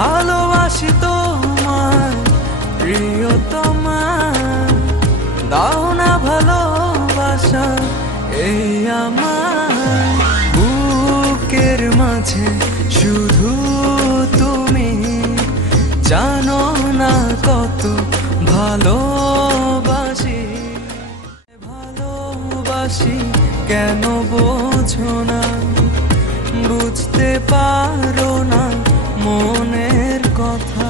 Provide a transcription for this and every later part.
ভালোবাসি তোমায় প্রিয়তমা, দাও না ভালোবাসা এই আমার বুকের মাঝে শুধু তুমি, জানো না কত ভালোবাসি। ভালোবাসি কেন বোঝো না, বুঝতে পারো না মনের কথা।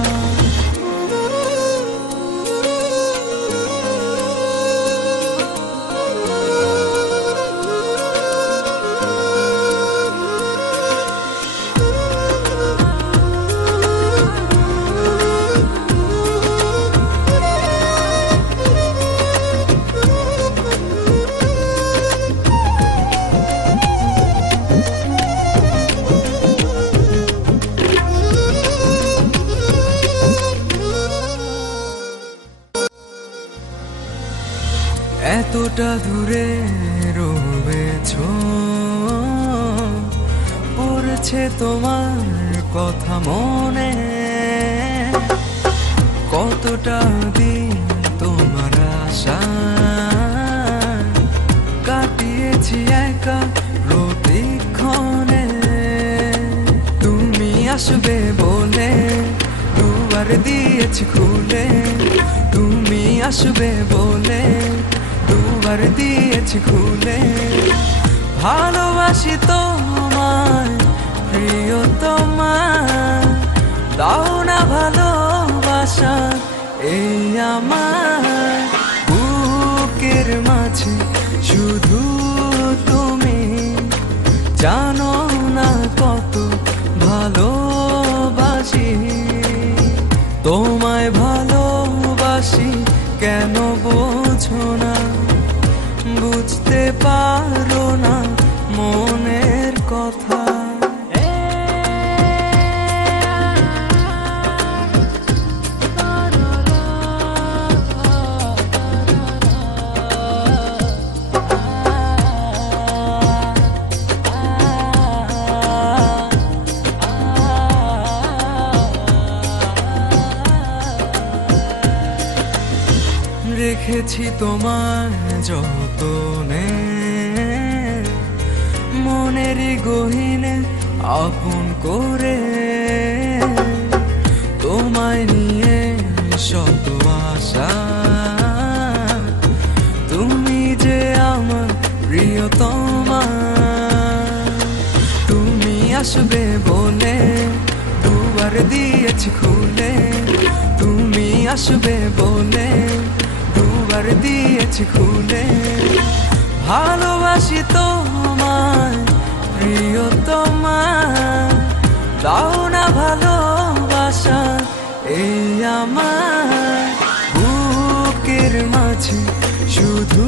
এতটা দূরে রয়েছ, পড়ছে তোমার কথা মনে, কতটা দিন তোমার আশা কাটিয়েছি একা প্রতিক্ষণে। তুমি আসবে বলে দুয়ার দিয়েছি খুলে, তুমি আসবে বলে দুয়ার দিয়েছি খুলে। ভালোবাসি তোমায় প্রিয়তমা, দাও না ভালোবাসা এই আমার বুকের মাঝে শুধু তুমি, জানো না কত ভালোবাসি। তোমায় ভালোবাসি কেন বোঝো না, বুঝতে পারো না মনের কথা। রেখেছি তোমার যতনে, মনেরই গহীনে আপন করে। তোমায় নিয়ে শত আশা, তুমি যে আমার প্রিয়তমা। তুমি আসবে বলে দুয়ার দিয়েছি খুলে, তুমি আসবে বলে দুয়ার দিয়েছি খুলে। ভালোবাসি তোমায় প্রিয়তমা, দাও না ভালোবাসা এই আমার বুকের মাঝে শুধু